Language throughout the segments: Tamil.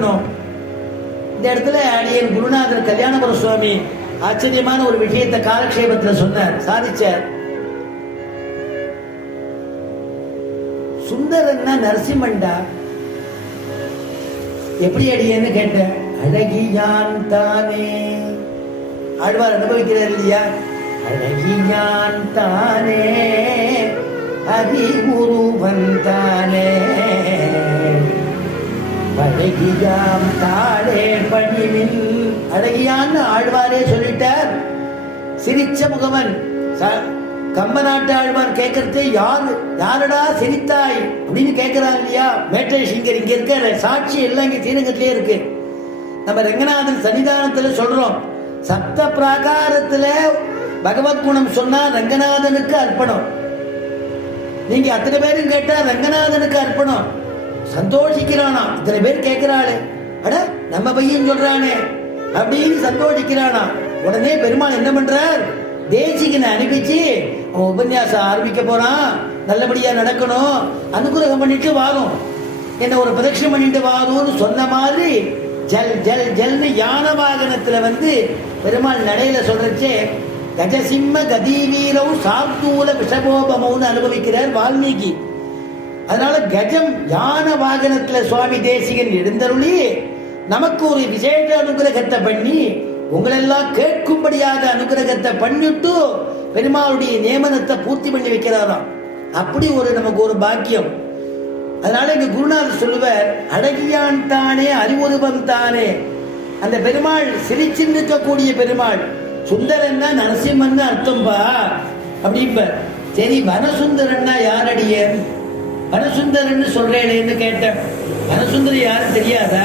பண்ணோம். இந்த இடத்துல அடியன் குருநாதர் கல்யாணபுர சுவாமி ஆச்சரியமான ஒரு விஷயத்தை காலக்ஷேபத்துல சொன்னார், சாதிச்சார். சுந்தரன்னா நரசிம்மண்டா. எப்படி அடியன்னு கேட்டேன். அழகியான் தானே ஆழ்வார் அனுபவிக்கிறார் இல்லையா? அழகியான் தானே அறிவுருவன் தானே அழகியாம் தாளே பணிவில். அழகியான்னு ஆழ்வாரே சொல்லிட்டார். சிரிச்ச முகவன். கம்பநாட்டு ஆழ்வார் கேட்கறது யாரடா சிரித்தாய் அப்படின்னு கேட்கிறான் இல்லையா? மேட்டை சிங்கர் இங்க இருக்க சாட்சி எல்லாம் இங்க ஸ்ரீரங்கத்திலே இருக்கு. நம்ம ரங்கநாதன் சன்னிதானத்துல சொல்றோம், சப்த பிராகாரத்துல பகவத் குணம் சொன்னா ரங்கநாதனுக்கு அர்ப்பணம். நீங்க அத்தனை பேரும் கேட்டா ரங்கநாதனுக்கு அர்ப்பணம். சந்தோஷிக்கிறானா, இத்தனை பேர் கேட்கிறாளே, அட நம்ம பையன் சொல்றானே அப்படின்னு சந்தோஷிக்கிறானா. உடனே பெருமாள் என்ன பண்றார்? தேசிகனை அனுப்பிச்சு அவன் உபன்யாசம் ஆரம்பிக்க போறான், நல்லபடியா நடக்கணும், அனுகிரகம் பண்ணிட்டு வாரும், என்ன ஒரு பிரதட்சணம் பண்ணிட்டு வாரும்னு சொன்ன மாதிரி ஜல் ஜல் ஜல்னு யான வாகனத்துல பெருமாள் நடையில சொல்றச்சே கஜசிம்ம கதீவீரவு சாத்தூல விஷபோபமவுன்னு அனுபவிக்கிறார் வால்மீகி. அதனால கஜம் யான வாகனத்துல சுவாமி தேசிகன் எழுந்தருளி நமக்கு ஒரு விசேஷ அனுகிரகத்தை பண்ணி உங்களெல்லாம் கேட்கும்படியாக அனுகிரகத்தை பண்ணிட்டு பெருமாளுடைய நியமனத்தை பூர்த்தி பண்ணி வைக்கிறாராம். அப்படி நமக்கு ஒரு பாக்கியம். அதனால இங்க குருநாதர் சொல்லுவார், அழகியான் தானே அறிவுருவம் தானே. அந்த பெருமாள் சிரிச்சின்னு இருக்கக்கூடிய பெருமாள். சுந்தரன்னா நரசிம்மன் அர்த்தம்பா அப்படிம்ப. சரி, வனசுந்தரன்னா யாரடிய? வனசுந்தரன்னு சொல்றேன்னு கேட்டேன். வனசுந்தரி யாரும் தெரியாதா?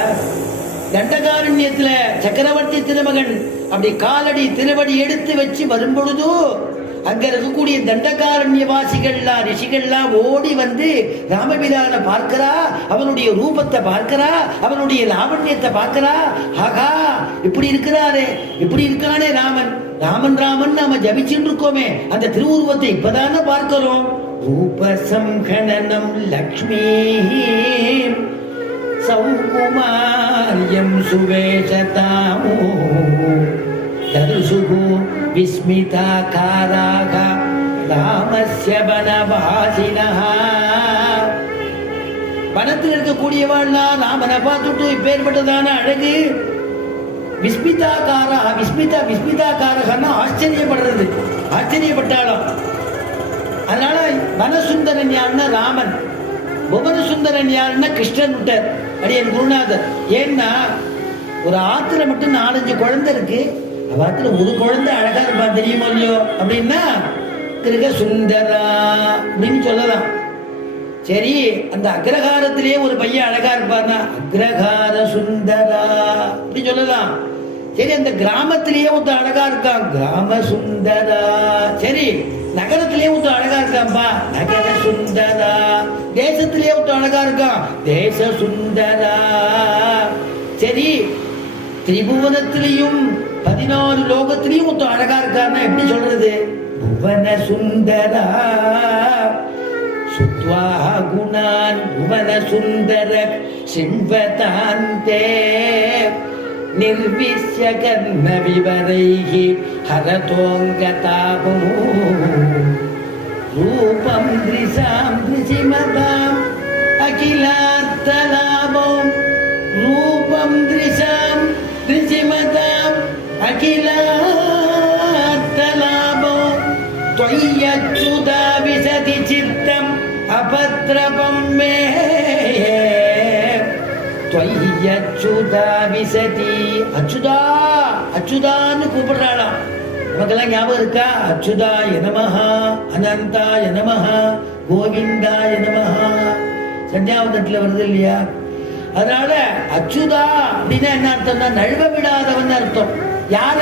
தண்டகாரண்யத்துல சக்கரவர்த்தி திருமகன் அப்படி காலடி திருவடி எடுத்து வச்சு வரும்பொழுது அங்க இருக்கக்கூடிய தண்டகாரண்யவாசிகள்லாம் ரிஷிகள்லாம் ஓடி ராமபிரான பார்க்கிறா, அவனுடைய ரூபத்தை பார்க்கிறா, அவனுடைய லாவண்யத்தை பார்க்கிறா. ஆகா, இப்படி இருக்கிறாரே, இப்படி இருக்கானே ராமன், ராமன் ராமன் நாம ஜபிச்சுட்டு இருக்கோமே, அந்த திருவுருவத்தை இப்பதானே பார்க்கிறோம். ரூப சம்கணனம் லக்ஷ்மி சௌகுமாரியம் சுவேஷதாமோ தருசுகு விஸ்மிதாகாராக ராமஸ்ய வனவாசினஹ. வனத்தில் இருக்கக்கூடியவாள்னா ராமனை பார்த்துட்டு இப்பேற்பட்டதான அழகு. விஸ்மிதாகாரா விஸ்மிதாகாரகன்னா ஆச்சரியப்படுறது, ஆச்சரியப்பட்டாலும். அதனால வனசுந்தரன் யாருன்னா ராமன், புவனசுந்தரன் யாருன்னா கிருஷ்ணன் விட்டார் அடியன் குருநாதர். ஏன்னா ஒரு ஆத்துல மட்டும் 4-5 குழந்தை இருக்கு, அவத்துல ஒரு குழந்தை அழகா இருப்பா, தெரியுமோ இல்லையோ? அப்படின்னா திருக சுந்தரா அப்படின்னு சொல்லலாம். சரி, அந்த அக்ரஹாரத்திலேயே ஒரு பையன் அழகா இருப்பார்னா அக்ரஹார சுந்தரா அப்படி சொல்லலாம். சரி, அந்த கிராமத்திலேயே ஒருத்தர் அழகா இருக்கான், கிராம சுந்தரா. சரி, நகரத்திலேயே ஒருத்தர் அழகா இருக்கான்பா, நகர சுந்தரா. தேசத்திலேயே ஒருத்தர் அழகா இருக்கான், தேச சுந்தரா. சரி, திரிபுவனத்திலையும் 14 லோகத்திலையும் ஒருத்தர் அழகா இருக்காருன்னா எப்படி சொல்றது? புவன சுந்தரா. சுத்வா குணான் புவன சுந்தர சிம்பதாந்தே நிர்விஸ்ய கர்ண விவரைஹி ஹரதோங்கதாபமோ ரூபம் த்ரிசாம் த்ரிசிமதாம் அகிலார்த்தலாபம் ரூபம் த்ரிசாம் த்ரிசிமதாம் அகிலார்த்தலாபோ த்வய்யச்சுதா விசதி சித்தம் அபத்ரபம் மே த்வய்யச்சுதா விசதி. அச்சுதா அச்சுதான்னு கூப்பிடுறாளாம். நமக்கெல்லாம் ஞாபகம் இருக்கா? அச்சுதாய நமஹ, அனந்தாய நமஹ, கோவிந்தாய நமஹ சந்தியாவந்தத்துல வருது இல்லையா? அதனால அச்சுதா அப்படின்னா என்ன அர்த்தம்னா நழுவ விடாதவன் அர்த்தம். யார?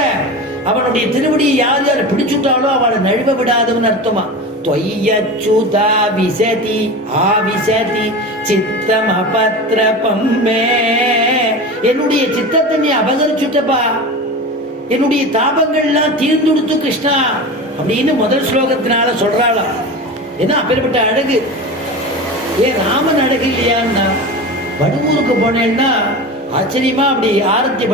அவனுடைய திருவடியை யார் யார் பிடிச்சுட்டாலோ அவளை நழுவ விடாதவன் அர்த்தமா. தொய்யச்சுதா விசதி ஆவிசதி சித்தம் அபத்ரபம் மே. என்னுடைய சித்தத்தை நீ அபகரிச்சுட்டப்பா, என்னுடைய தாபங்கள்லாம் தீர்ந்துடுத்து கிருஷ்ணா அப்படின்னு முதல் ஸ்லோகத்தினால சொல்றாளாம். ஏன்னா அப்பேற்பட்ட அழகு. ஏன் ராமன் அழகு இல்லையான்னா? வடுவூருக்கு போனேன்னா ஆச்சரியமா அப்படி ஆரத்தி